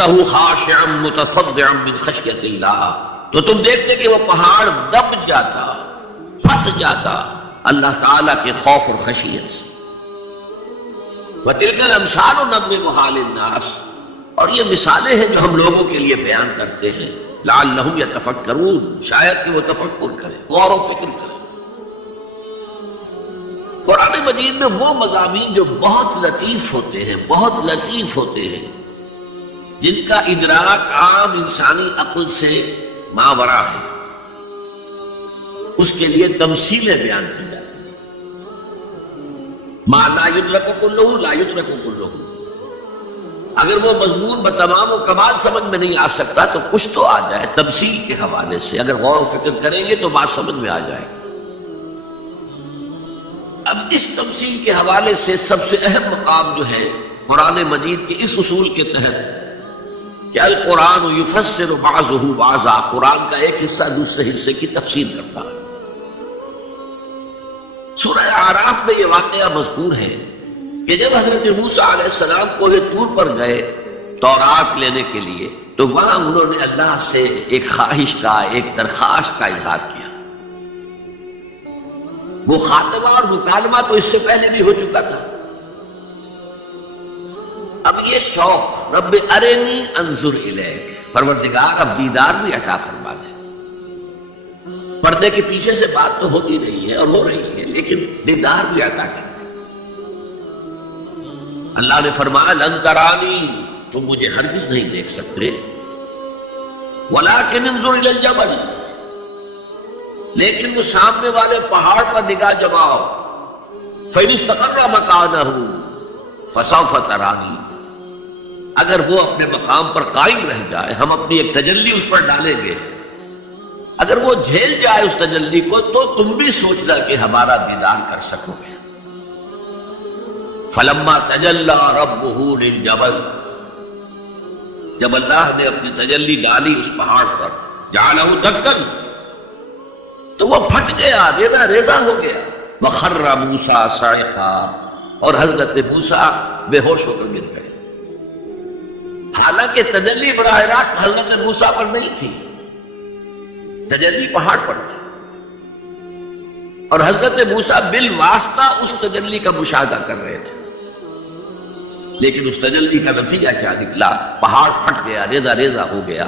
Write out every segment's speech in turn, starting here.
خاشعا متصدعا من خشیت اللہ، تو تم دیکھتے کہ وہ پہاڑ دب جاتا، پھٹ جاتا اللہ تعالیٰ کے خوف اور خشیت سے۔ وَتِلْكَ الْأَمْثَالُ نَضْرِبُهَا لِلنَّاسِ، اور یہ مثالیں ہیں جو ہم لوگوں کے لیے بیان کرتے ہیں، لعلہم یتفکرون، شاید کہ وہ تفکر کریں، غور و فکر کریں۔ قرآن مجید میں وہ مضامین جو بہت لطیف ہوتے ہیں، بہت لطیف ہوتے ہیں، جن کا ادراک عام انسانی عقل سے ماورا ہے، اس کے لیے تمثیلیں بیان کی جاتی ہیں۔ ما لا یدرک کلہ لا یترک کلہ، اگر وہ مضمون بتمام و کمال سمجھ میں نہیں آ سکتا تو کچھ تو آ جائے تمثیل کے حوالے سے، اگر غور و فکر کریں گے تو بات سمجھ میں آ جائے۔ اب اس تمثیل کے حوالے سے سب سے اہم مقام جو ہے قرآن مجید کے اس اصول کے تحت کہ القرآن یفسر بعضہ بعضا، قرآن کا ایک حصہ دوسرے حصے کی تفسیر کرتا ہے۔ سورہ اعراف میں یہ واقعہ مذکور ہے کہ جب حضرت موسیٰ علیہ السلام کوہ طور پر گئے تورات لینے کے لیے، تو وہاں انہوں نے اللہ سے ایک خواہش کا، ایک درخواست کا اظہار کیا۔ وہ خاطبہ اور مکالمہ تو اس سے پہلے بھی ہو چکا تھا، اب یہ شوق، رب ارنی انظر الیک، پروردگار اب دیدار بھی عطا فرما دے۔ پردے کے پیچھے سے بات تو ہوتی رہی ہے اور ہو رہی ہے، لیکن دیدار بھی عطا کر دے۔ اللہ نے فرمایا لن ترانی، تم مجھے ہرگز نہیں دیکھ سکتے، ولکن انظر الی الجبل، لیکن وہ سامنے والے پہاڑ پر نگاہ جماؤ، فإن استقر مکانہ فسوف ترانی، اگر وہ اپنے مقام پر قائم رہ جائے، ہم اپنی ایک تجلی اس پر ڈالیں گے، اگر وہ جھیل جائے اس تجلی کو تو تم بھی سوچنا کہ ہمارا دیدار کر سکو گے۔ فلما تجلی ربہ للجبل، جب اللہ نے اپنی تجلی ڈالی اس پہاڑ پر، جعلہ دکن، تو وہ پھٹ گیا، ریزہ ریزہ ہو گیا۔ وخر موسیٰ صاعقا، اور حضرت موسیٰ بے ہوش ہو کر گر گئے۔ حالانکہ تجلی براہ راست حضرت موسیٰ پر نہیں تھی، تجلی پہاڑ پر تھی، اور حضرت موسیٰ بالواسطہ اس تجلی کا مشاہدہ کر رہے تھے، لیکن اس تجلی کا نتیجہ کیا نکلا؟ پہاڑ پھٹ گیا، ریزہ ریزہ ہو گیا،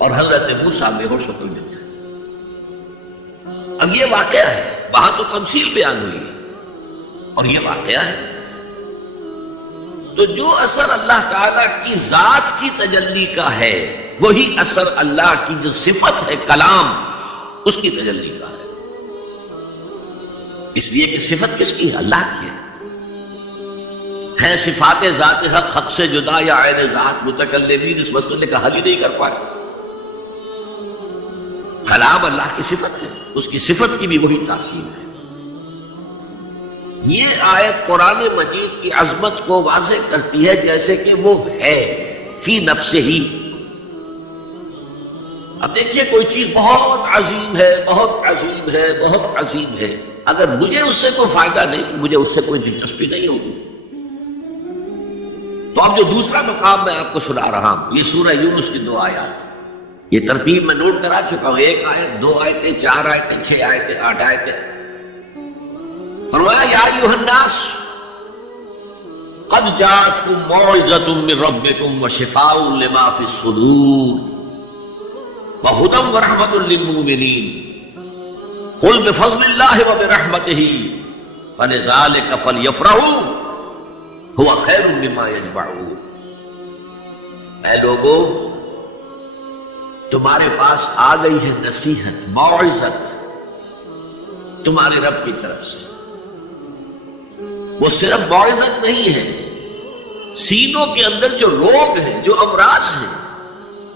اور حضرت موسیٰ بے ہوش ہو کر گر گئے۔ اب یہ واقعہ ہے، وہاں تو تمثیل بیان ہوئی ہے، اور یہ واقعہ ہے۔ تو جو اثر اللہ تعالیٰ کی ذات کی تجلی کا ہے، وہی اثر اللہ کی جو صفت ہے کلام، اس کی تجلی کا ہے۔ اس لیے کہ صفت کس کی ہے؟ اللہ کی ہے صفات ذات حق، حق سے جدا یا عین ذات، متکلمین اس مسئلے کا حل ہی نہیں کر پائے۔ کلام اللہ کی صفت ہے، اس کی صفت کی بھی وہی تاثیر ہے۔ یہ آیت قرآن مجید کی عظمت کو واضح کرتی ہے، جیسے کہ وہ ہے فی نفسہ ہی۔ اب دیکھیے کوئی چیز بہت عظیم ہے، بہت عظیم ہے، بہت عظیم ہے، اگر مجھے اس سے کوئی فائدہ نہیں، مجھے اس سے کوئی دلچسپی نہیں ہوگی۔ تو اب جو دوسرا مقام میں آپ کو سنا رہا ہوں، یہ سورہ یونس کی 2 آیات، یہ ترتیب میں نوٹ کرا چکا ہوں، 1 آیت، 2 آیتیں، 4 آیتیں، 6 آیتیں، 8 آیتیں۔ فرمایا یا ایھا الناس قد جاءتکم موعظۃ من ربکم وشفاء لما فی الصدور وہدی ورحمۃ للمؤمنین قل بفضل اللہ وبرحمتہ فلذلک فلیفرحوا ھو خیر مما یجمعون۔ اے لوگو، تمہارے پاس آ گئی ہے نصیحت، موعظت تمہارے رب کی طرف سے۔ وہ صرف موعظت نہیں ہے، سینوں کے اندر جو روگ ہیں، جو امراض ہیں،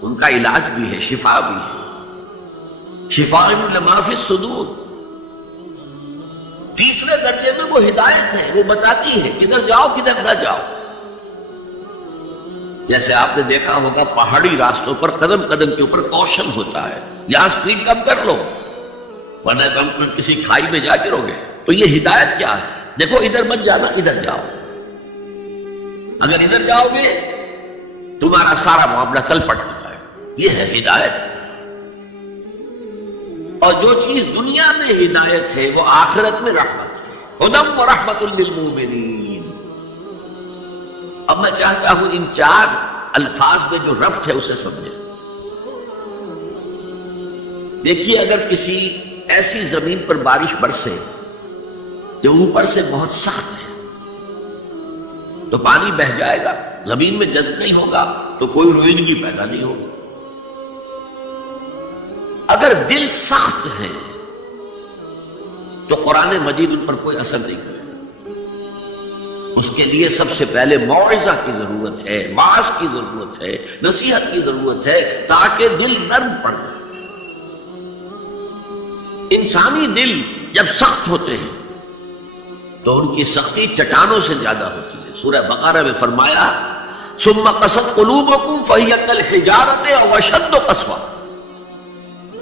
ان کا علاج بھی ہے، شفا بھی ہے، شفاء لما فی الصدور۔ تیسرے درجے میں وہ ہدایت ہے، وہ بتاتی ہے کدھر جاؤ کدھر نہ جاؤ۔ جیسے آپ نے دیکھا ہوگا پہاڑی راستوں پر قدم قدم کے اوپر کوشن ہوتا ہے، یہاں سپیڈ کم کر لو ورنہ تم کسی کھائی میں جا گرو گے۔ تو یہ ہدایت کیا ہے؟ دیکھو ادھر مت جانا، ادھر جاؤ، اگر ادھر جاؤ گے تمہارا سارا معاملہ تل پٹ ہو جائے گا. یہ ہے ہدایت. اور جو چیز دنیا میں ہدایت ہے وہ آخرت میں رحمت ہے. ہدی و رحمت للمؤمنین. اب میں چاہتا ہوں ان 4 الفاظ میں جو ربط ہے اسے سمجھیں. دیکھیے اگر کسی ایسی زمین پر بارش برسے جو اوپر سے بہت سخت ہے تو پانی بہہ جائے گا، زمین میں جذب نہیں ہوگا تو کوئی روئندگی پیدا نہیں ہوگی. اگر دل سخت ہے تو قرآن مجید ان پر کوئی اثر نہیں کرے گا. اس کے لیے سب سے پہلے موعظہ کی ضرورت ہے، واعظ کی ضرورت ہے، نصیحت کی ضرورت ہے تاکہ دل نرم پڑ جائے. انسانی دل جب سخت ہوتے ہیں تو ان کی سختی چٹانوں سے زیادہ ہوتی ہے. سورہ بقرہ میں فرمایا ثم قست قلوبکم فہی کالحجارۃ او اشد قسوہ.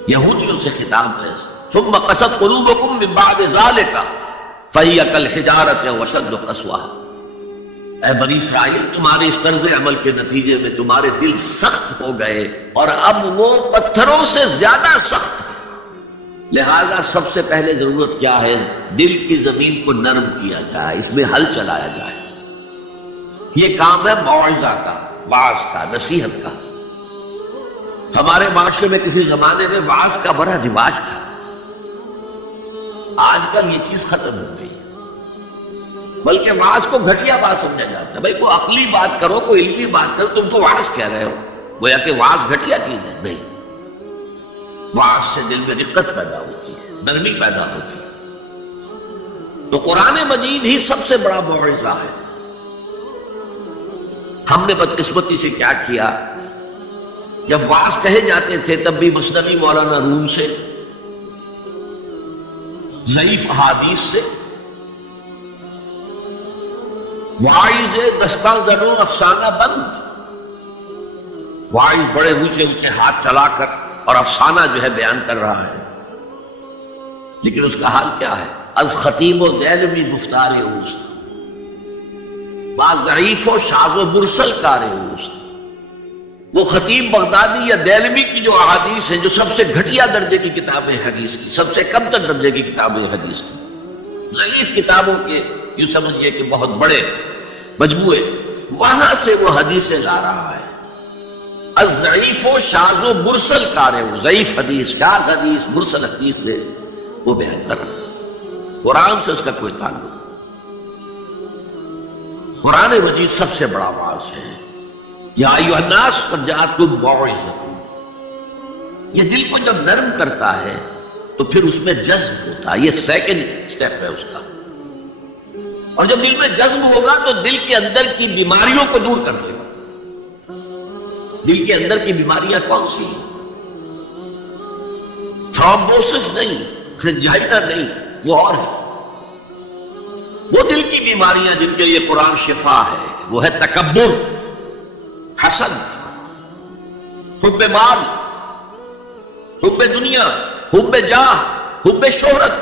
یہودیوں سے خطاب ہے ثم قست قلوبکم من بعد ذلک فہی کالحجارۃ او اشد قسوہ. اے بنی اسرائیل، تمہارے اس طرز عمل کے نتیجے میں تمہارے دل سخت ہو گئے اور اب وہ پتھروں سے زیادہ سخت ہے. لہذا سب سے پہلے ضرورت کیا ہے؟ دل کی زمین کو نرم کیا جائے، اس میں حل چلایا جائے. یہ کام ہے موعظہ کا، واعظ کا، نصیحت کا. ہمارے معاشرے میں کسی زمانے میں واعظ کا بڑا رواج تھا. آج کل یہ چیز ختم ہو گئی، بلکہ واعظ کو گھٹیا بات سمجھا جاتا ہے. بھائی کوئی عقلی بات کرو، کوئی علمی بات کرو، تم تو واعظ کہہ رہے ہو. گویا کہ واعظ گھٹیا چیز ہے. نہیں، واعظ سے دل میں دقت پیدا ہوتی ہے، نرمی پیدا ہوتی ہے. تو قرآن مجید ہی سب سے بڑا موعظہ ہے. ہم نے بدقسمتی سے کیا کیا، جب واعظ کہے جاتے تھے تب بھی مثنوی مولانا روم سے، ضعیف احادیث سے، واعظ دستاں زنوں افسانہ بند. واعظ بڑے اونچے اونچے ہاتھ چلا کر اور افسانہ جو ہے بیان کر رہا ہے، لیکن اس کا حال کیا ہے؟ از خطیب و دیلمی گفتار اوست، بعض ضعیف و شاذ و مرسل کار اوست. وہ خطیب بغدادی یا دیلمی کی جو احادیث ہیں، جو سب سے گھٹیا درجے کی کتابیں حدیث کی، سب سے کم تر درجے کی کتابیں حدیث کی، ضعیف کتابوں کے یوں سمجھئے کہ بہت بڑے مجموعے، وہاں سے وہ حدیثیں لا رہا ہے. الضعیف و شاذ و مرسل کار ہے، وہ ضعیف حدیث، شاذ حدیث، مرسل حدیث سے وہ بیان کر رہا ہے. قرآن سے اس کا کوئی تعلق. قرآن مجید سب سے بڑا واعظ ہے. یا ایھا الناس قد جاءتکم موعظۃ. یہ دل کو جب نرم کرتا ہے تو پھر اس میں جذب ہوتا ہے. یہ سیکنڈ سٹیپ ہے اس کا. اور جب دل میں جذب ہوگا تو دل کے اندر کی بیماریوں کو دور کر دے گا. دل کے اندر کی بیماریاں کون سی ہیں؟ تھرومبوسس نہیں، فرنجائٹر نہیں، وہ اور ہے. وہ دل کی بیماریاں جن کے لیے قرآن شفا ہے، وہ ہے تکبر، حسد، حب مال، حب دنیا، حب جاہ، حب شہرت.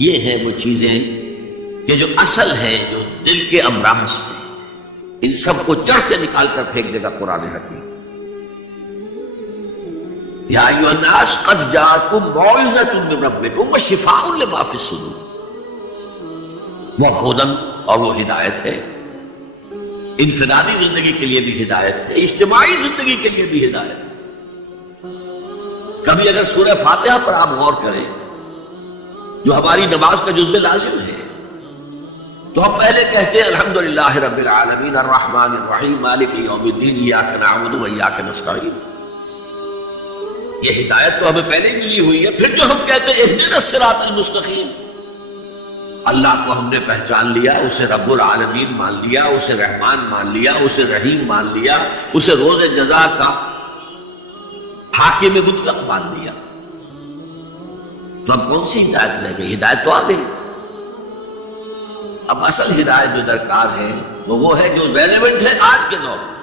یہ ہیں وہ چیزیں کہ جو اصل ہیں، جو دل کے امراض ہیں. ان سب کو جڑ سے نکال کر پھینک دے گا قرآن حکیم. یا ایھا الناس قد جاءتکم موعظۃ من ربکم وشفاء لما فی الصدور. وہ ہدن، اور وہ ہدایت ہے. انفرادی زندگی کے لیے بھی ہدایت ہے، اجتماعی زندگی کے لیے بھی ہدایت ہے. کبھی اگر سورہ فاتحہ پر آپ غور کریں جو ہماری نماز کا جزو لازم ہے، تو ہم پہلے کہتے ہیں الحمدللہ رب العالمین الرحمن الرحیم مالک یوم الدین ایاک نعبد و ایاک نستعین. یہ ہدایت تو ہمیں پہلے ملی ہوئی ہے. پھر جو ہم کہتے ہیں اہدنا الصراط المستقیم، اللہ کو ہم نے پہچان لیا، اسے رب العالمین مان لیا، اسے رحمان مان لیا، اسے رحیم مان لیا، اسے روز جزا کا حاکم مطلق مان لیا. تو اب کون سی ہدایت رہ گئی؟ ہدایت تو آ گئی. اب اصل ہدایت جو درکار ہے وہ ہے جو ریلیونٹ ہے آج کے دور میں،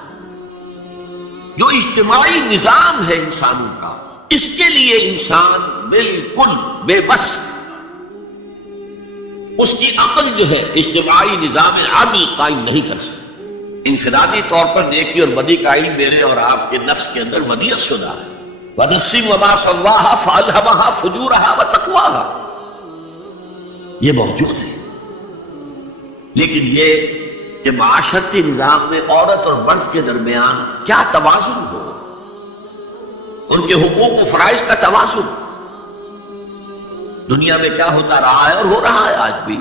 جو اجتماعی نظام ہے انسانوں کا. اس کے لیے انسان بالکل بے بس. اس کی عقل جو ہے اجتماعی نظام عدل قائم نہیں کر سکتی. انفرادی طور پر نیکی اور بدی کا علم میرے اور آپ کے نفس کے اندر ودیعت شدہ ہے. وَنَفْسٍ وَمَا سَوَّاهَا فَأَلْهَمَهَا فُجُورَهَا وَتَقْوَاهَا، یہ موجود ہے. لیکن یہ کہ معاشرتی نظام میں عورت اور مرد کے درمیان کیا توازن ہو، ان کے حقوق و فرائض کا توازن. دنیا میں کیا ہوتا رہا ہے اور ہو رہا ہے آج بھی.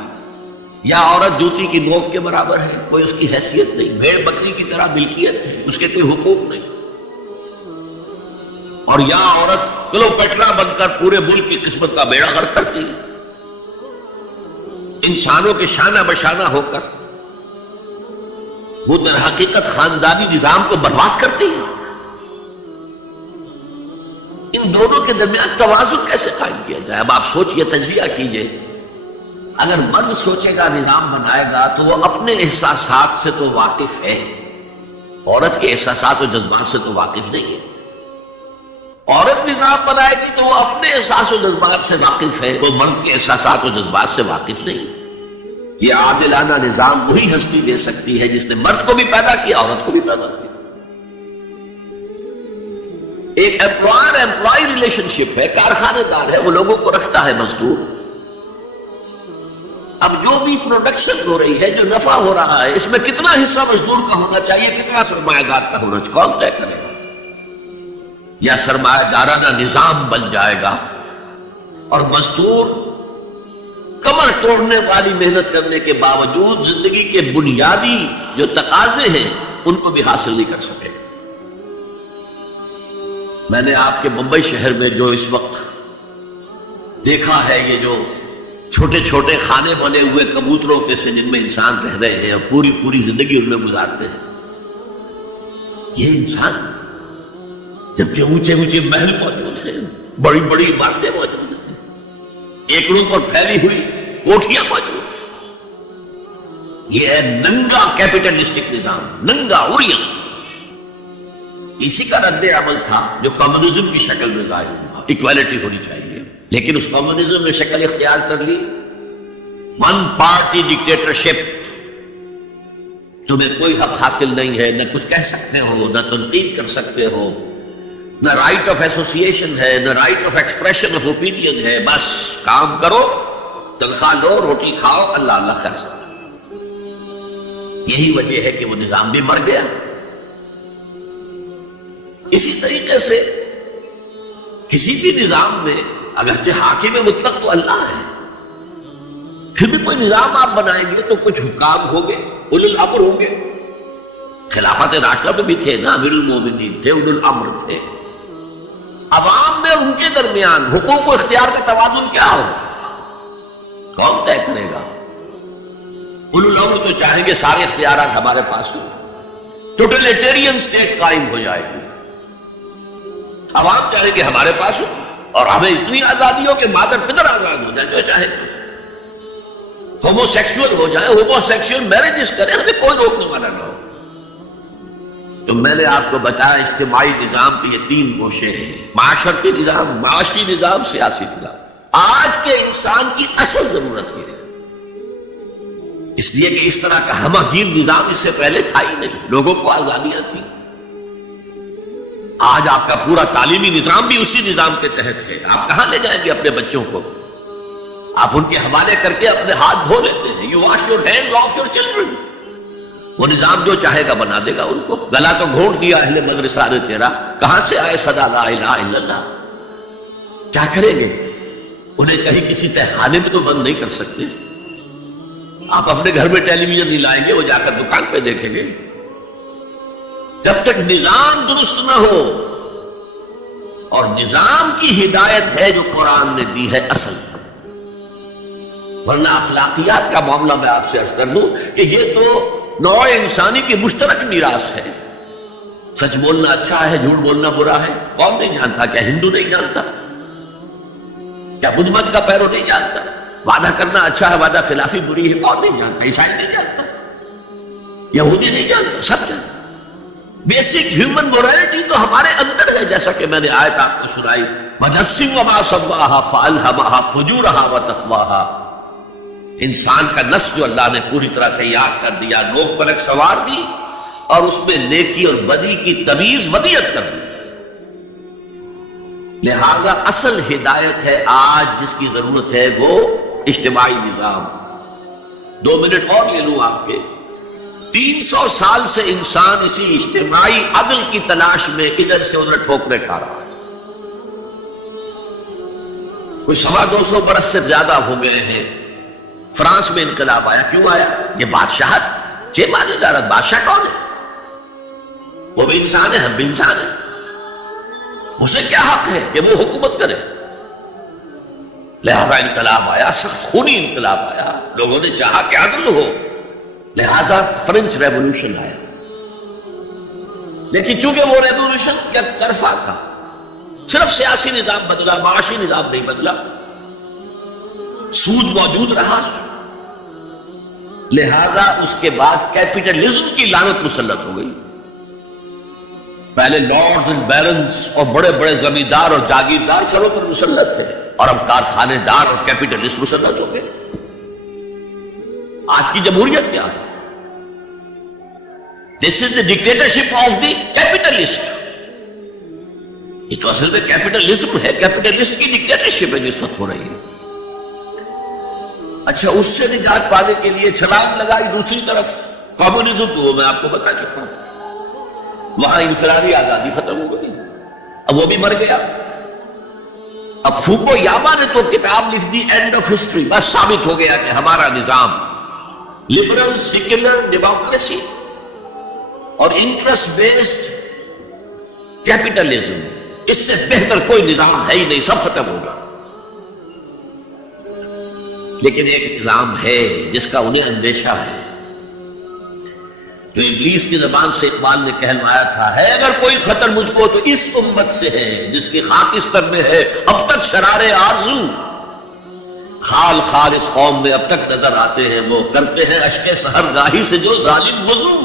یا عورت جوتی کی نوک کے برابر ہے، کوئی اس کی حیثیت نہیں، بھیڑ بکری کی طرح ملکیت ہے، اس کے کوئی حقوق نہیں. اور یا عورت کلوپیٹرا بن کر پورے ملک کی قسمت کا بیڑا غرق کرتی ہے، انسانوں کے شانہ بشانہ ہو کر وہ در حقیقت خاندانی نظام کو برباد کرتی ہے. ان دونوں کے درمیان توازن کیسے قائم کیا جائے؟ اب آپ سوچئے، تجزیہ کیجئے. اگر مرد سوچے گا، نظام بنائے گا، تو وہ اپنے احساسات سے تو واقف ہے، عورت کے احساسات و جذبات سے تو واقف نہیں ہے. عورت نظام بنائے گی تو وہ اپنے احساس و جذبات سے واقف ہے، وہ مرد کے احساسات و جذبات سے واقف نہیں. یہ عادلانہ نظام وہی ہستی دے سکتی ہے جس نے مرد کو بھی پیدا کیا، عورت کو بھی پیدا کیا. ایک ایمپلائر ایمپلائی ریلیشن شپ ہے، کارخانے دار ہے، وہ لوگوں کو رکھتا ہے مزدور. اب جو بھی پروڈکشن ہو رہی ہے، جو نفع ہو رہا ہے، اس میں کتنا حصہ مزدور کا ہونا چاہیے، کتنا سرمایہ دار کا ہونا چاہیے، کون طے کرے گا؟ یا سرمایہ دارانہ نظام بن جائے گا اور مزدور کمر توڑنے والی محنت کرنے کے باوجود زندگی کے بنیادی جو تقاضے ہیں ان کو بھی حاصل نہیں کر سکے. میں نے آپ کے ممبئی شہر میں جو اس وقت دیکھا ہے، یہ جو چھوٹے چھوٹے خانے بنے ہوئے کبوتروں کے سے جن میں انسان رہ رہے ہیں اور پوری پوری زندگی ان میں گزارتے ہیں، یہ انسان جبکہ اونچے اونچے محل موجود ہیں، بڑی بڑی عمارتیں موجود ہیں، ایکڑوں پر پھیلی ہوئی کوٹھیاں موجود ہیں، یہ ہے ننگا کیپٹلسٹک نظام، ننگا اوریت. اسی کا رد عمل تھا جو کمیونزم کی شکل میں ظاہر ہوا. ایکویلٹی ہونی چاہیے، لیکن اس کمیونزم نے شکل اختیار کر لی ون پارٹی ڈکٹیٹرشپ. تمہیں کوئی حق حاصل نہیں ہے، نہ کچھ کہہ سکتے ہو، نہ تنقید کر سکتے ہو، نہ رائٹ آف ایسوسیشن ہے، نہ right of expression of opinion ہے. بس کام کرو، تنخواہ لو، روٹی کھاؤ، اللہ اللہ خرچ. یہی وجہ ہے کہ وہ نظام بھی مر گیا. اسی طریقے سے کسی بھی نظام میں اگرچہ حاکم مطلق تو اللہ ہے، پھر بھی کوئی نظام آپ بنائیں گے تو کچھ حکام ہوں گے، اولو الامر ہوں گے. خلافت راشدہ میں بھی تھے نا، امیر المومنین تھے، اولو الامر تھے. عوام میں ان کے درمیان حقوق و اختیار کا توازن کیا ہو، کون طے کرے گا؟ اولو الامر تو چاہیں گے سارے اختیارات ہمارے پاس ہوں، ٹوٹلیٹیرین اسٹیٹ قائم ہو جائے گی. عوام چاہیں گے ہمارے پاس ہو اور ہمیں اتنی آزادی ہو کہ مادر پدر آزاد ہو جائے، جو چاہے. ہومو سیکشول ہو جائے، ہومو سیکشول میرجز کریں، ہمیں کوئی روکنے والا نہ ہو. تو میں نے آپ کو بتایا اجتماعی نظام کے یہ تین گوشے ہیں: معاشرتی نظام، معاشی نظام، سیاسی نظام. آج کے انسان کی اصل ضرورت یہ ہے، اس لیے کہ اس طرح کا ہمگیر نظام اس سے پہلے تھا ہی نہیں. لوگوں کو آزادیاں تھیں. آج آپ کا پورا تعلیمی نظام بھی اسی نظام کے تحت ہے. آپ کہاں لے جائیں گے اپنے بچوں کو؟ آپ ان کے حوالے کر کے اپنے ہاتھ دھو لیتے ہیں. You wash your hand of your children. وہ نظام جو چاہے گا بنا دے گا ان کو. گلا تو گھونٹ دیا اہل مدرسہ نے تیرا، کہاں سے آئے صدا لا الہ الا اللہ؟ کیا کریں گے؟ انہیں کہیں کسی تہخانے میں تو بند نہیں کر سکتے. آپ اپنے گھر میں ٹیلی ویژن نہیں لائیں گے، وہ جا کر دکان پہ دیکھیں گے. جب تک نظام درست نہ ہو، اور نظام کی ہدایت ہے جو قرآن نے دی ہے اصل، ورنہ اخلاقیات کا معاملہ میں آپ سے عرض کر دوں کہ یہ تو نوع انسانی کی مشترک میراث ہے. سچ بولنا اچھا ہے، جھوٹ بولنا برا ہے، کون نہیں جانتا؟ کیا ہندو نہیں جانتا؟ کیا بدھ مت کا پیرو نہیں جانتا؟ وعدہ کرنا اچھا ہے، وعدہ خلافی بری ہے، کون نہیں جانتا؟ عیسائی نہیں جانتا، یہودی نہیں جانتا، سب جانتا. بیسک ہیومن مورالٹی تو ہمارے اندر ہے، جیسا کہ میں نے آیت آپ کو سنائی، وَنَفْسٍ وَمَا سَوَّاهَا فَأَلْهَمَهَا فُجُورَهَا وَتَقْوَاهَا. انسان کا نفس جو اللہ نے پوری طرح تیار کر دیا، نوک پلک سوار دی، اور اس میں نیکی اور بدی کی تمیز ودیت کر دی. لہذا اصل ہدایت ہے آج جس کی ضرورت ہے وہ اجتماعی نظام. 2 منٹ اور لے لوں آپ کے. 300 سال سے انسان اسی اجتماعی عدل کی تلاش میں ادھر سے ادھر ٹھوکرے کھا رہا ہے. کوئی 250 برس سے زیادہ ہو گئے ہیں. فرانس میں انقلاب آیا. کیوں آیا؟ یہ بادشاہت 6 مانے جا رہا. بادشاہ کون ہے؟ وہ بھی انسان ہے، ہم بھی انسان ہیں. اسے کیا حق ہے کہ وہ حکومت کرے؟ لہذا انقلاب آیا، سخت خونی انقلاب آیا. لوگوں نے چاہا کہ عدل ہو، لہذا فرینچ ریولوشن آیا. لیکن چونکہ وہ ریولوشن یک طرفہ تھا، صرف سیاسی نظام بدلا، معاشی نظام نہیں بدلا. سود موجود رہا. لہذا اس کے بعد کیپٹلزم کی لعنت مسلط ہو گئی. پہلے لارڈز اینڈ بیرنز اور بڑے بڑے زمیندار اور جاگیردار سروں پر مسلط تھے، اور اب کارخانے دار اور کیپٹلسٹ مسلط ہو گئے. آج کی جمہوریت کیا ہے؟ دس از دا ڈکٹیٹرشپ آف دی کیپٹلسٹ. یہ تو اصل میں کیپٹلزم ہے، کیپٹلسٹ کی ڈکٹیٹرشپ ہے جو اس وقت ہو رہی ہے. اچھا، اس سے نجات پانے کے لیے چھلانگ لگائی دوسری طرف کمیونزم. تو وہ میں آپ کو بتا چکا ہوں، وہاں انفرادی آزادی ختم ہو گئی. اب وہ بھی مر گیا. اب فوکو یاما نے تو کتاب لکھ دی اینڈ آف ہسٹری. بس ثابت ہو گیا کہ ہمارا نظام لبرل سیکولر ڈیموکریسی اور انٹرسٹ بیسڈ کیپٹلزم، اس سے بہتر کوئی نظام ہے ہی نہیں، سب ختم ہوگا. لیکن ایک نظام ہے جس کا انہیں اندیشہ ہے، جو ابلیس کی زبان سے اقبال نے کہلوایا تھا، ہے اگر کوئی خطر مجھ کو تو اس امت سے ہے جس کی خاکستر میں ہے اب تک شرارے آرزو. خال خال اس قوم میں اب تک نظر آتے ہیں، وہ کرتے ہیں اشک سحر گاہی سے جو ظالم وضو.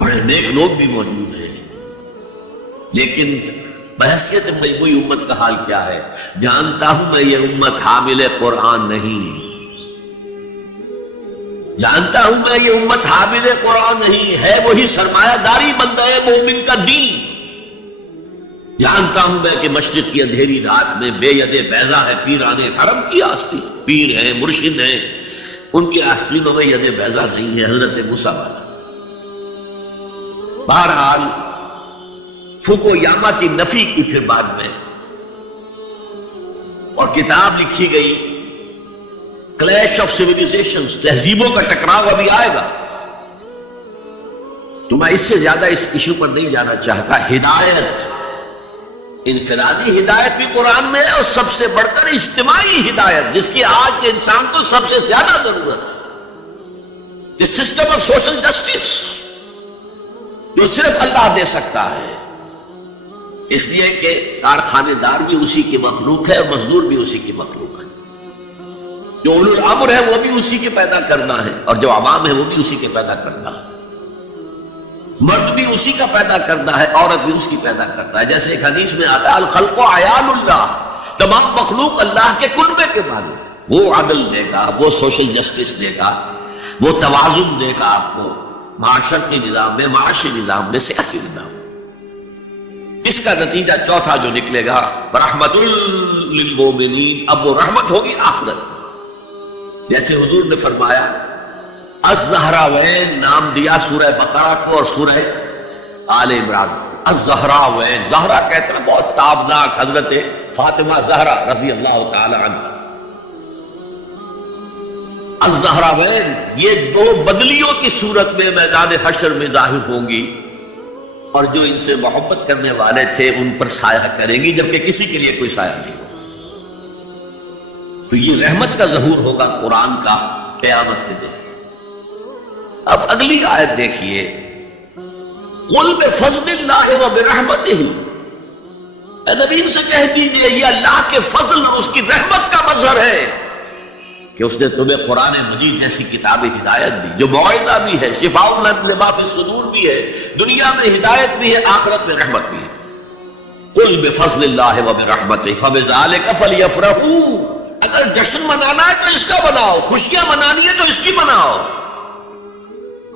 بڑے نیک لوگ بھی موجود ہیں، لیکن بحثیت مجموعی امت کا حال کیا ہے؟ جانتا ہوں میں یہ امت حامل قرآن نہیں، جانتا ہوں میں یہ امت حامل قرآن نہیں ہے، وہی سرمایہ داری بندہ ہے مومن کا دین. جانتا ہوں میں کہ مشرق کی اندھیری رات میں بے ید بیضا ہے پیران حرم کی آستین. پیر ہیں، مرشد ہیں، ان کی آستینوں میں ید بیضا نہیں ہے، حضرت موسیٰ والا. بہرحال فوکو یاما کی نفی کی پھر بعد میں، اور کتاب لکھی گئی کلیش آف سیویلائزیشنز، تہذیبوں کا ٹکراؤ ابھی آئے گا. تو میں اس سے زیادہ اس ایشو پر نہیں جانا چاہتا. ہدایت، انفرادی ہدایت بھی قرآن میں ہے، اور سب سے بڑھ کر اجتماعی ہدایت جس کی آج کے انسان کو سب سے زیادہ ضرورت ہے. یہ سسٹم آف سوشل جسٹس جو صرف اللہ دے سکتا ہے، اس لیے کہ کارخانے دار بھی اسی کی مخلوق ہے اور مزدور بھی اسی کی مخلوق ہے. جو اولو الامر ہے وہ بھی اسی کے پیدا کرنا ہے، اور جو عوام ہے وہ بھی اسی کے پیدا کرنا ہے. مرد بھی اسی کا پیدا کرنا ہے، عورت بھی اس کی پیدا کرنا ہے. جیسے ایک حدیث میں آتا ہے الخلق عیال اللہ، تمام مخلوق اللہ کے قربے کے مالک. وہ عدل دے گا، وہ سوشل جسٹس دے گا، وہ توازن دے گا آپ کو معاشرتی نظام میں، معاشی نظام میں، سیاسی نظام. اس کا نتیجہ چوتھا جو نکلے گا رحمت للمومنین. اب وہ رحمت ہوگی آخرت. جیسے حضور نے فرمایا الزہراوین نام دیا سورہ بقرہ کو اور سورہ آل عمران. الزہراوین، زہرا کہتے ہیں بہت تابناک حضرت فاطمہ زہرا رضی اللہ تعالی عنہ. الزہراوین یہ 2 بدلیوں کی صورت میں میدان حشر میں ظاہر ہوں گی، اور جو ان سے محبت کرنے والے تھے ان پر سایہ کریں گی، جبکہ کسی کے لیے کوئی سایہ نہیں ہوگا. تو یہ رحمت کا ظہور ہوگا قرآن کا قیامت کے دن. اب اگلی آیت دیکھیے، قل بفضل اللہ وبرحمتہ. اے نبی ان سے کہہ دیجئے یہ اللہ کے فضل اور اس کی رحمت کا مظہر ہے کہ اس نے تمہیں قرآن مجید جیسی کتاب ہدایت دی جو موعظہ بھی ہے، شفاء لما فی الصدور بھی ہے، دنیا میں ہدایت بھی ہے، آخرت میں رحمت بھی ہے. قل بفضل اللہ وبرحمتہ فبذلک فلیفرحوا. اگر جشن منانا ہے تو اس کا مناؤ، خوشیاں منانی ہے تو اس کی مناؤ.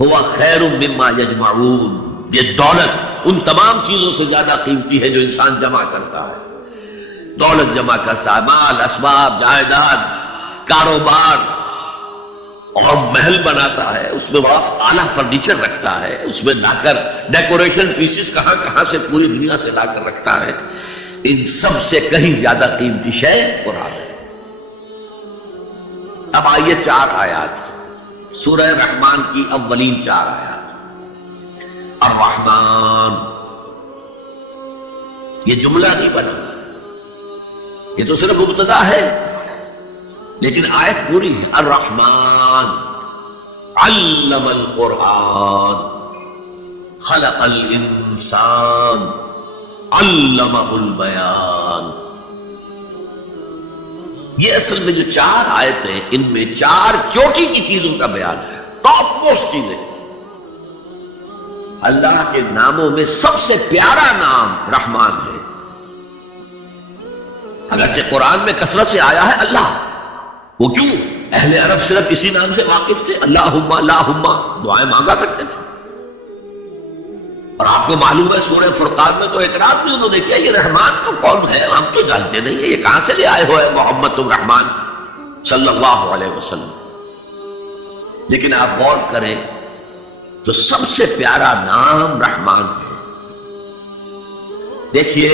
ہوا خیر مما یجمعون، یہ دولت ان تمام چیزوں سے زیادہ قیمتی ہے جو انسان جمع کرتا ہے۔ دولت جمع کرتا ہے، مال، اسباب، جائیداد، کاروبار، اور محل بناتا ہے، اس میں بڑا اعلیٰ فرنیچر رکھتا ہے، اس میں لا کر ڈیکوریشن پیسز کہاں کہاں سے پوری دنیا سے لا کر رکھتا ہے۔ ان سب سے کہیں زیادہ قیمتی شے قرآن ہے۔ اب آئیے 4 آیات سورہ رحمان کی، اولین 4 آیات۔ الرحمن، یہ جملہ نہیں بنا، یہ تو صرف مبتدا ہے، لیکن آیت پوری ہے۔ الرحمن علم القرآن خلق الانسان علمہ البیان۔ یہ اصل میں جو 4 آیتیں، ان میں 4 چوٹی کی چیزوں کا بیان ہے، ٹاپ موسٹ چیزیں۔ اللہ کے ناموں میں سب سے پیارا نام رحمان ہے، اگرچہ قرآن میں کثرت سے آیا ہے اللہ۔ وہ کیوں؟ اہل عرب صرف اسی نام سے واقف تھے، اللہم اللہم دعائیں مانگا کرتے تھے۔ اور آپ کو معلوم ہے سورہ فرقان میں تو اعتراض بھی انہوں نے کیا، یہ رحمان کا کون ہے؟ ہم تو جانتے نہیں ہیں، یہ کہاں سے لے آئے ہوئے محمد الرحمان صلی اللہ علیہ وسلم۔ لیکن آپ غور کریں تو سب سے پیارا نام رحمان ہے۔ دیکھیے،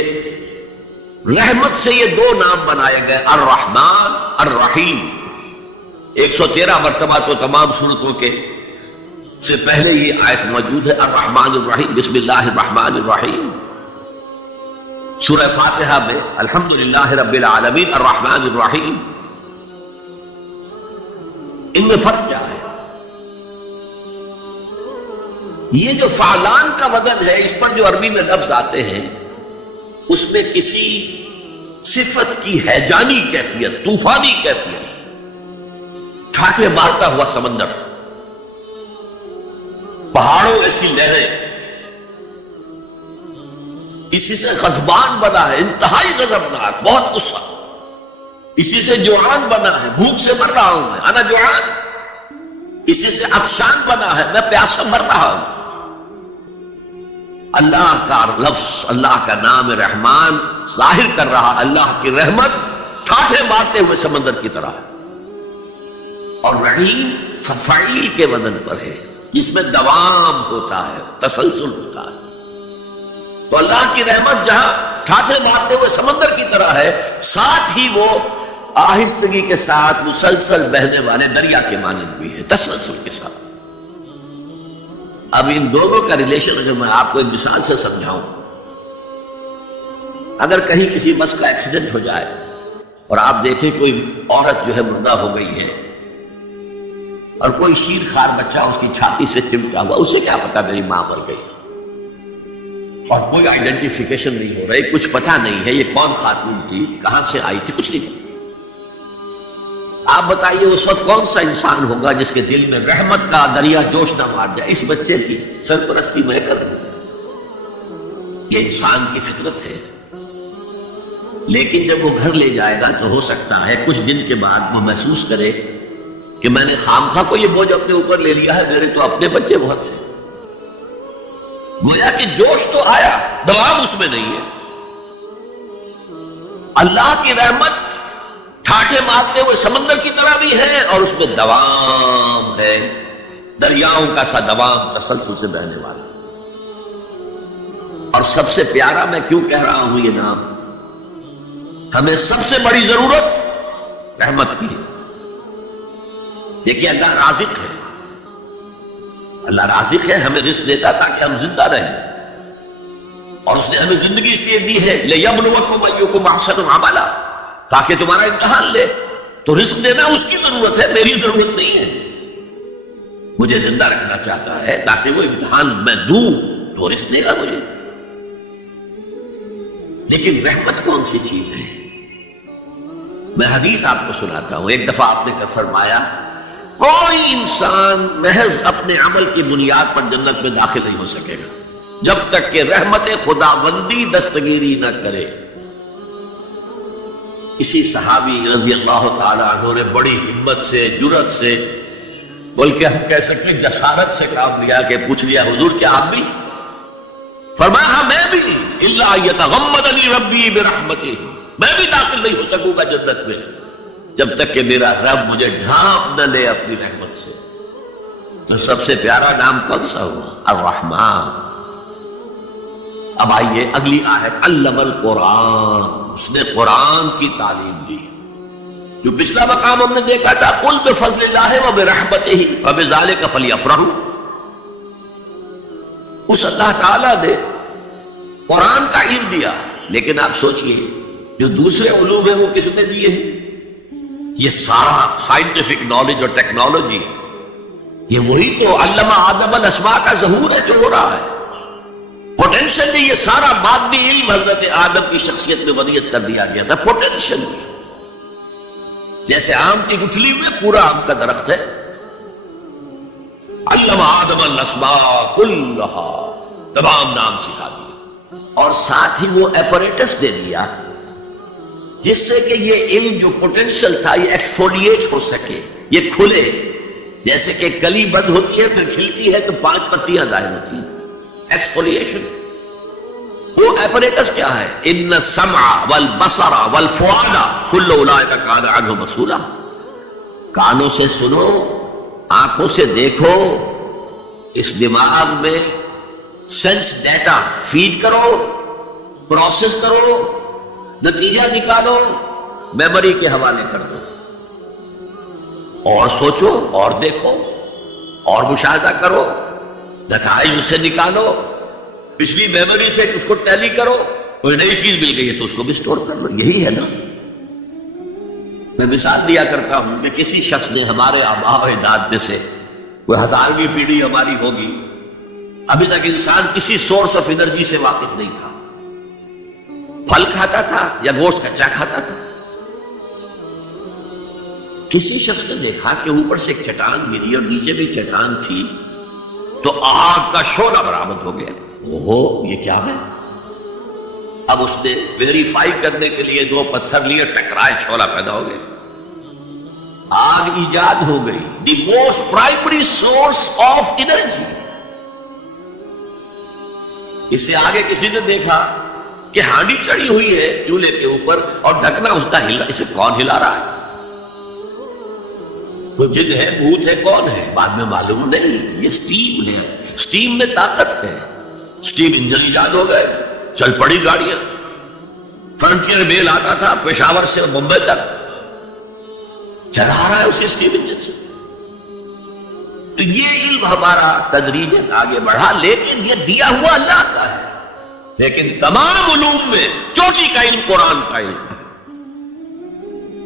رحمت سے یہ 2 نام بنائے گئے، الرحمن الرحیم۔ 113 مرتبہ تو تمام صورتوں کے سے پہلے یہ آیت موجود ہے، الرحمن الرحیم، بسم اللہ الرحمن الرحیم۔ سورہ فاتحہ میں الحمدللہ رب العالمین الرحمن الرحیم۔ ان میں فرق کیا ہے؟ یہ جو فعلان کا وزن ہے، اس پر جو عربی میں لفظ آتے ہیں، اس میں کسی صفت کی ہیجانی کیفیت، طوفانی کیفیت، ٹھاٹھے مارتا ہوا سمندر، پہاڑوں ایسی لہریں، اسی سے غضبان بنا ہے، انتہائی غضبناک، بہت غصہ، اسی سے جوعان بنا ہے، بھوک سے مر رہا ہوں میں، انا جوعان، اسی سے عطشان بنا ہے، میں پیاسا مر رہا ہوں۔ اللہ کا لفظ، اللہ کا نام رحمان ظاہر کر رہا اللہ کی رحمت ٹھاٹھے مارتے ہوئے سمندر کی طرح ہے۔ اور رحیم فعیل کے وزن پر ہے، جس میں دوام ہوتا ہے، تسلسل ہوتا ہے۔ تو اللہ کی رحمت جہاں ٹھاٹھے مارتے ہوئے سمندر کی طرح ہے، ساتھ ہی وہ آہستگی کے ساتھ مسلسل بہنے والے دریا کے مانند بھی ہے، تسلسل کے ساتھ۔ اب ان دونوں کا ریلیشن اگر میں آپ کو ایک مثال سے سمجھاؤں، اگر کہیں کسی بس کا ایکسیڈنٹ ہو جائے اور آپ دیکھیں کوئی عورت جو ہے مردہ ہو گئی ہے، اور کوئی شیر خوار بچہ اس کی چھاتی سے چمٹا ہوا، اسے کیا پتا میری ماں مر گئی، اور کوئی آئیڈینٹیفیکیشن نہیں ہو رہی، کچھ پتا نہیں ہے یہ کون خاتون تھی، کہاں سے آئی تھی، کچھ نہیں پتا۔ آپ بتائیے اس وقت کون سا انسان ہوگا جس کے دل میں رحمت کا دریا جوش نہ مار جائے، اس بچے کی سرپرستی میں کر دوں۔ یہ انسان کی فطرت ہے۔ لیکن جب وہ گھر لے جائے گا تو ہو سکتا ہے کچھ دن کے بعد وہ محسوس کرے کہ میں نے خامخواہ کو یہ بوجھ اپنے اوپر لے لیا ہے، میرے تو اپنے بچے بہت تھے۔ گویا کہ جوش تو آیا، دوام اس میں نہیں ہے۔ اللہ کی رحمت ٹھاٹھے مارتے ہوئے سمندر کی طرح بھی ہے، اور اس میں دوام ہے، دریاؤں کا سا دوام، تسلسل سے بہنے والا۔ اور سب سے پیارا میں کیوں کہہ رہا ہوں یہ نام؟ ہمیں سب سے بڑی ضرورت رحمت کی ہے۔ دیکھیے اللہ رازق ہے، اللہ رازق ہے، ہمیں رزق دیتا تاکہ ہم زندہ رہیں، اور اس نے ہمیں زندگی اس لیے دی ہے لِيَبْلُوَكُمْ أَيُّكُمْ أَحْسَنُ عَمَلًا، تاکہ تمہارا امتحان لے۔ تو رزق دینا اس کی ضرورت ہے، میری ضرورت نہیں ہے۔ مجھے زندہ رکھنا چاہتا ہے تاکہ وہ امتحان میں دوں تو رزق دے گا مجھے۔ لیکن رحمت کون سی چیز ہے؟ میں حدیث آپ کو سناتا ہوں۔ ایک دفعہ آپ نے فرمایا کوئی انسان محض اپنے عمل کی بنیاد پر جنت میں داخل نہیں ہو سکے گا جب تک کہ رحمت خداوندی دستگیری نہ کرے۔ اسی صحابی رضی اللہ تعالی عنہ نے بڑی ہمت سے، جرأت سے بلکہ ہم کہہ سکتے جسارت سے کام لیا کہ پوچھ لیا حضور کیا آپ بھی؟ فرمایا ہاں میں بھی، الا یتغمدنی ربی برحمتہ، میں بھی داخل نہیں ہو سکوں گا جنت میں جب تک کہ میرا رب مجھے ڈھانپ نہ لے اپنی رحمت سے۔ تو سب سے پیارا نام کون سا ہوا؟ الرحمن۔ اب آئیے اگلی آیت، علم القرآن، اس نے قرآن کی تعلیم دی۔ جو پچھلا مقام ہم نے دیکھا تھا قل بفضل اللہ وبرحمتہ فبذلک فلیفرحوا، اس اللہ تعالیٰ نے قرآن کا علم دیا، لیکن آپ سوچئے جو دوسرے علوم ہیں وہ کس نے دیے ہیں؟ یہ سارا سائنٹیفک نالج اور ٹیکنالوجی، یہ وہی تو علم آدم الاسماء کا ظہور ہے جو ہو رہا ہے۔ پوٹینشلی یہ سارا مادی علم حضرت آدم کی شخصیت میں ودیت کر دیا گیا تھا، پوٹینشلی۔ جیسے آم کی گٹھلی میں پورا آم کا درخت ہے، علم آدم الاسماء کلھا، تمام نام سکھا دیا، اور ساتھ ہی وہ ایپریٹس دے دیا جس سے کہ یہ علم جو پوٹینشل تھا یہ ایکسفولیٹ ہو سکے، یہ کھلے۔ جیسے کہ کلی بند ہوتی ہے پھر کھلتی ہے تو 5 پتیاں ظاہر ہوتی ہیں، ایکسفولیشن۔ وہ ایپریٹس کیا ہے؟ ان السمع والبصر والفؤاد کل اولئک کان عنہ مسئولا، کانوں سے سنو، آنکھوں سے دیکھو، اس دماغ میں سینس ڈیٹا فیڈ کرو، پروسیس کرو، نتیجہ نکالو، میموری کے حوالے کر دو، اور سوچو اور دیکھو اور مشاہدہ کرو، نتائج اس سے نکالو، پچھلی میموری سے اس کو ٹیلی کرو، کوئی نئی چیز مل گئی ہے تو اس کو بھی سٹور کر لو۔ یہی ہے نا۔ میں مثال دیا کرتا ہوں کہ کسی شخص نے ہمارے آباء و اجداد میں سے کوئی 18ویں پیڑھی ہماری ہوگی، ابھی تک انسان کسی سورس آف انرجی سے واقف نہیں تھا، پھل کھاتا تھا یا گوشت کچا کھاتا تھا۔ کسی شخص نے دیکھا کہ اوپر سے ایک چٹان گری اور نیچے بھی چٹان تھی، تو آگ کا شعلہ برآمد ہو گیا۔ اوہو یہ کیا ہے؟ اب اس نے ویریفائی کرنے کے لیے 2 پتھر لیے، ٹکرائے، شعلہ پیدا ہو گیا، آگ ایجاد ہو گئی، the most primary source of energy. اس سے آگے کسی نے دیکھا کہ ہانڈی چڑھی ہوئی ہے چولہے کے اوپر اور ڈھکنا اس کا ہلا، اسے کون ہلا رہا ہے؟ کوئی جن ہے، بھوت ہے، کون ہے؟ بعد میں معلوم نہیں، یہ سٹیم ہے، سٹیم میں طاقت ہے، سٹیم انجن ایجاد ہو گئے، چل پڑی گاڑیاں۔ فرنٹیئر میل آتا تھا پشاور سے ممبئی تک، چلا رہا ہے اسی سٹیم انجن سے۔ تو یہ علم ہمارا تدریجاً آگے بڑھا، لیکن یہ دیا ہوا اللہ کا ہے۔ لیکن تمام علوم میں چوٹی کا علم قرآن کا علم ہے۔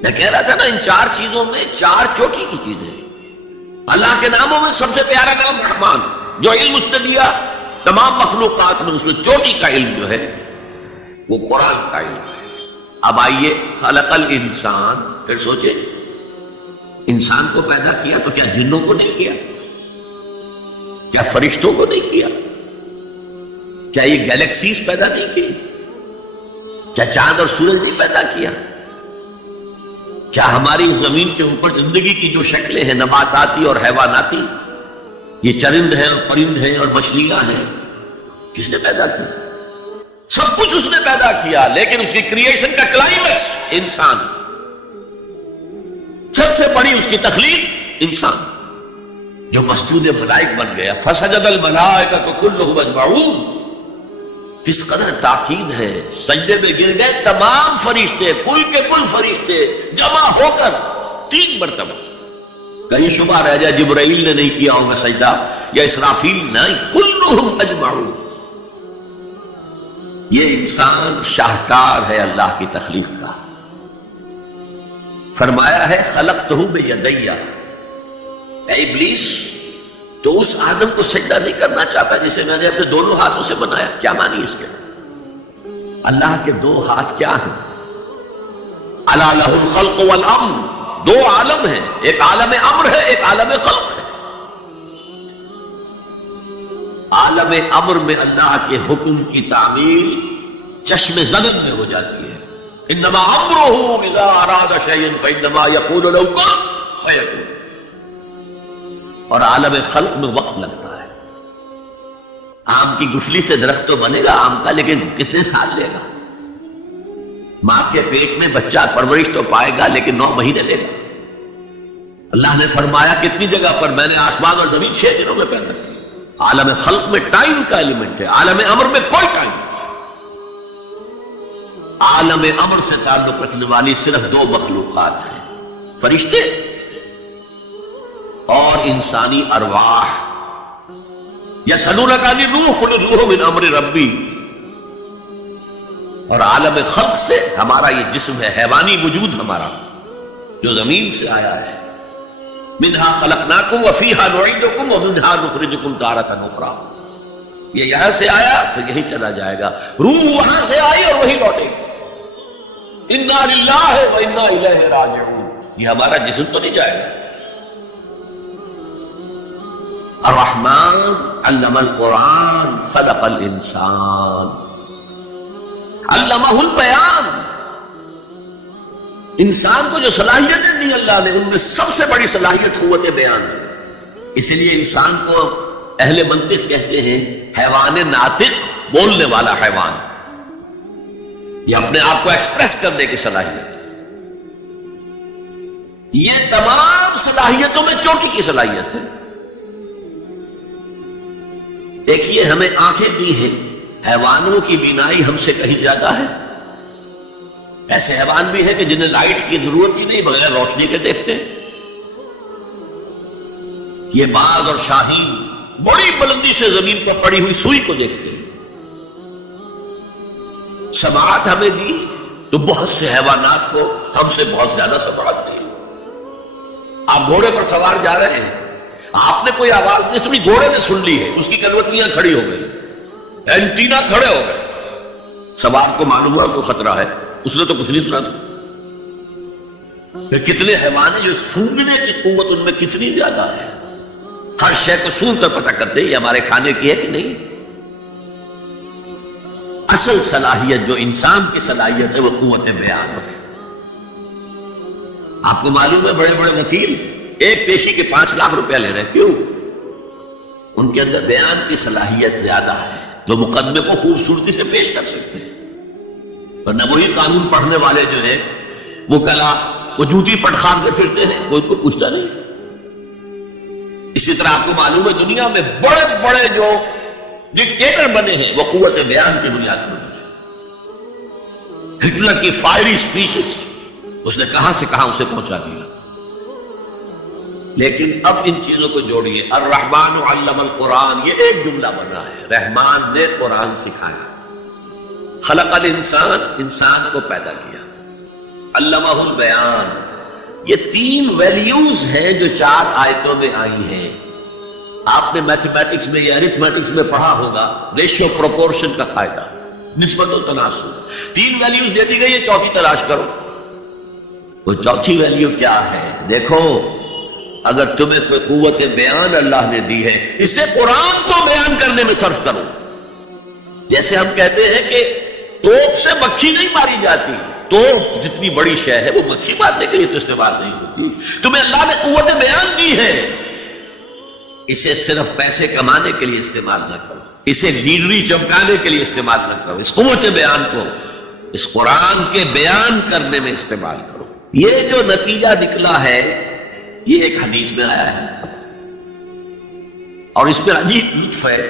میں کہہ رہا تھا نا، ان 4 چیزوں میں 4 چوٹی کی چیزیں۔ اللہ کے ناموں میں سب سے پیارا نام رحمان، جو علم اس نے دیا تمام مخلوقات میں، اس میں چوٹی کا علم جو ہے وہ قرآن کا علم ہے۔ اب آئیے خلق الانسان، پھر سوچیں انسان کو پیدا کیا تو کیا جنوں کو نہیں کیا؟ کیا فرشتوں کو نہیں کیا؟ کیا یہ گیلیکسیز پیدا نہیں کی؟ کیا چاند اور سورج نہیں پیدا کیا؟ کیا ہماری زمین کے اوپر زندگی کی جو شکلیں ہیں، نباتاتی اور حیواناتی، یہ چرند ہیں اور پرند ہیں اور مچھلیاں ہیں، کس نے پیدا کی؟ سب کچھ اس نے پیدا کیا، لیکن اس کی کریشن کا کلائمیکس انسان، سب سے بڑی اس کی تخلیق انسان، جو مسجود ملائک بن گیا۔ فسجد الملائکۃ کلھم اجمعون، کس قدر تاکید ہے، سجدے میں گر گئے تمام فرشتے، کل کے کل فرشتے جمع ہو کر 3 مرتبہ۔ کہیں شبہ رہ جائے جبرائیل نے نہیں کیا ہوگا سجدہ یا اسرافیل، نہیں، کلھم اجمعون۔ یہ انسان شاہکار ہے اللہ کی تخلیق کا۔ فرمایا ہے خلقتہ بیدی، اے ابلیس تو اس آدم کو سجدہ نہیں کرنا چاہتا جسے میں نے اپنے دونوں ہاتھوں سے بنایا۔ کیا معنی اس کے؟ اللہ کے 2 ہاتھ کیا ہیں؟ الا لہ الخلق والامر، 2 عالم ہیں، ایک عالم امر ہے، ایک عالم خلق ہے۔ عالم امر میں اللہ کے حکم کی تعمیل چشم زدن میں ہو جاتی ہے۔ انما امرہ اذا اراد شیئا فانما یقول له کن فیکون۔ اور عالم خلق میں وقت لگتا ہے. آم کی گٹھلی سے درخت تو بنے گا آم کا، لیکن کتنے سال لے گا؟ ماں کے پیٹ میں بچہ پرورش تو پائے گا لیکن 9 مہینے لے گا. اللہ نے فرمایا کتنی جگہ پر میں نے آسمان اور زمین 6 دنوں میں پیدا کی. عالم خلق میں ٹائم کا ایلیمنٹ ہے، عالم امر میں کوئی ٹائم نہیں. عالم امر سے تعلق رکھنے والی صرف 2 مخلوقات ہیں، فرشتے اور انسانی ارواح. یسألونک عن الروح قل الروح من امر ربی. اور عالم خلق سے ہمارا یہ جسم ہے، حیوانی وجود ہمارا جو زمین سے آیا ہے. منہا خلقناکم وفیہا نعیدکم ومنہا نخرجکم تارۃ اخری. یہ یہاں سے آیا تو یہی چلا جائے گا، روح وہاں سے آئی اور وہی لوٹے گی. انا للہ وانا الیہ راجعون. یہ ہمارا جسم تو نہیں جائے گا. الرحمن علم القرآن خلق الانسان علمہ البیان. انسان کو جو صلاحیتیں دی اللہ نے ان میں سب سے بڑی صلاحیت قوت بیان ہے. اس لیے انسان کو اہل منطق کہتے ہیں حیوان ناطق، بولنے والا حیوان. یہ اپنے آپ کو ایکسپریس کرنے کی صلاحیت ہے. یہ تمام صلاحیتوں میں چوٹی کی صلاحیت ہے. دیکھیے ہمیں آنکھیں دی ہیں، حیوانوں کی بینائی ہم سے کہیں زیادہ ہے. ایسے حیوان بھی ہیں کہ جنہیں لائٹ کی ضرورت ہی نہیں، بغیر روشنی کے دیکھتے ہیں. یہ باز اور شاہین بڑی بلندی سے زمین پر پڑی ہوئی سوئی کو دیکھتے ہیں. سماعت ہمیں دی تو بہت سے حیوانات کو ہم سے بہت زیادہ سماعت دی. آپ گھوڑے پر سوار جا رہے ہیں، آپ نے کوئی آواز نہیں سنی، گھوڑے نے سن لی ہے، اس کی کنوتیاں کھڑی ہو گئی، اینٹینا کھڑے ہو گئے. سوار کو معلوم ہوا کوئی خطرہ ہے، اس نے تو کچھ نہیں سنا تھا. پھر کتنے حیوان ہیں جو سونگنے کی قوت ان میں کتنی زیادہ ہے، ہر شے کو سونگ کر پتہ کرتے یہ ہمارے کھانے کی ہے کہ نہیں. اصل صلاحیت جو انسان کی صلاحیت ہے وہ قوت بیان ہے. آپ کو معلوم ہے بڑے بڑے وکیل ایک پیشی کے 5 لاکھ روپیہ لے رہے ہیں، کیوں؟ ان کے اندر بیان کی صلاحیت زیادہ ہے، جو مقدمے کو خوبصورتی سے پیش کر سکتے ہیں. ورنہ وہی قانون پڑھنے والے جو ہے وکلا وہ جوتی پٹخان میں پھرتے ہیں، کوئی کو پوچھتا نہیں. اسی طرح آپ کو معلوم ہے دنیا میں بڑے بڑے جو ڈکٹیٹر بنے ہیں وہ قوت بیان کی بنیاد پر بنے. ہٹلر کی فائری سپیچز اس نے کہاں سے کہاں اسے پہنچا دیا. لیکن اب ان چیزوں کو جوڑیے. الرحمن علم القرآن، یہ ایک جملہ بنا ہے، رحمان نے قرآن سکھایا. خلق الانسان، انسان کو پیدا کیا. علمہ البیان، یہ 3 ویلیوز ہیں جو 4 آیتوں میں آئی ہیں. آپ نے میتھمیٹکس میں یا ارتھمیٹکس میں پڑھا ہوگا ریشیو پروپورشن کا قاعدہ، نسبت و تناسب. 3 ویلیوز دے دی گئی ہے، چوتھی تلاش کرو. وہ چوتھی ویلیو کیا ہے؟ دیکھو اگر تمہیں کوئی قوت بیان اللہ نے دی ہے، اسے قرآن کو بیان کرنے میں صرف کرو. جیسے ہم کہتے ہیں کہ توپ سے مکھی نہیں ماری جاتی، توپ جتنی بڑی شے ہے وہ مکھی مارنے کے لیے تو استعمال نہیں ہوتی. تمہیں اللہ نے قوت بیان دی ہے، اسے صرف پیسے کمانے کے لیے استعمال نہ کرو، اسے لیڈری چمکانے کے لیے استعمال نہ کرو. اس قوت بیان کو اس قرآن کے بیان کرنے میں استعمال کرو. یہ جو نتیجہ نکلا ہے یہ ایک حدیث میں آیا ہے اور اس میں عجیب لطف ہے.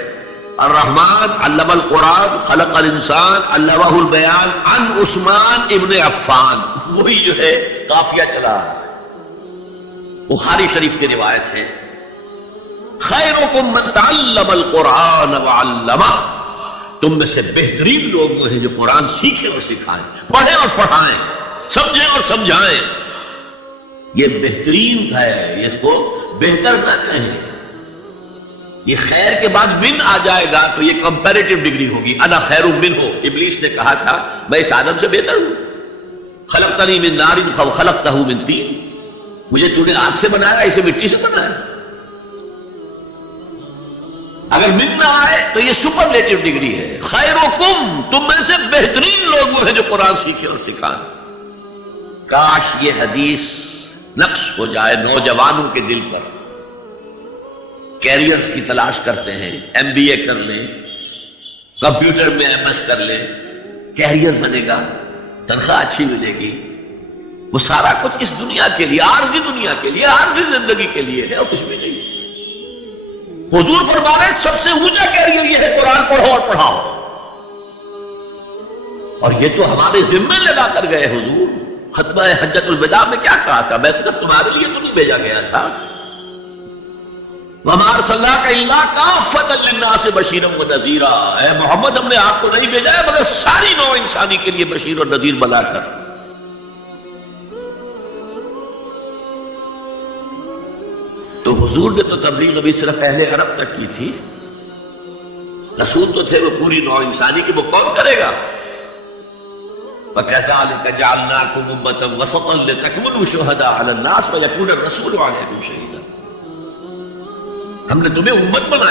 الرحمن علم القرآن خلق الانسان علمہ البیان عن عثمان ابن عفان. وہی جو ہے قافیہ چلا رہا ہے، بخاری شریف کی روایت ہے. خیرکم من تعلم القرآن وعلمہ، تم میں سے بہترین لوگ وہ ہیں جو قرآن سیکھیں اور سکھائیں، پڑھیں اور پڑھائیں، سمجھیں اور سمجھائیں. یہ بہترین ہے، اس کو بہتر نہ کہیں. یہ خیر کے بعد من آ جائے گا تو یہ کمپیریٹیو ڈگری ہوگی. انا خیر منہ، ابلیس نے کہا تھا میں اس آدم سے بہتر ہوں. خلقتنی من نار وخلقتہ من طین، مجھے تو نے آگ سے بنایا، اسے مٹی سے بنایا. اگر من نہ آئے تو یہ سپرلیٹیو ڈگری ہے. خیرکم، تم میں سے بہترین لوگ وہ ہیں جو قرآن سیکھیں اور سکھائیں. کاش یہ حدیث نقش ہو جائے نوجوانوں کے دل پر. کیریئرز کی تلاش کرتے ہیں، MBA کر لیں، کمپیوٹر میں MS کر لیں، کیریئر بنے گا، تنخواہ اچھی ملے گی، وہ سارا کچھ اس دنیا کے لیے، عارضی دنیا کے لیے، عارضی زندگی کے لیے ہے اور کچھ بھی نہیں۔ حضور فرما رہے ہیں سب سے اونچا کیریئر یہ ہے قرآن پڑھو اور پڑھاؤ، اور یہ تو ہمارے ذمے لگا کر گئے حضور۔ خطبہ حجۃ الوداع میں کیا کہا تھا؟ میں صرف تمہارے لیے تو نہیں بھیجا گیا تھا، وَمَا أَرْسَلْنَاكَ إِلَّا كَافَّةً لِلنَّاسِ بَشِيرًا وَنَذِيرًا، اے محمد ہم نے آپ کو نہیں بھیجا ہے مگر ساری نوع انسانی کے لیے بشیر اور نذیر بنا کر۔ تو حضور نے تو تبلیغ ابھی صرف اہل عرب تک کی تھی، رسول تو تھے وہ پوری نوع انسانی کی، وہ کون کرے گا؟ وَكَذَلِكَ جَعَلْنَاكُمْ أُمَّةً وَسَطًا لِتَكُونُوا شُهَدَاءَ عَلَى النَّاسِ وَيَكُونَ الرَّسُولُ عَلَيْكُمْ شَهِيدًا، ہم نے تمہیں امت بنایا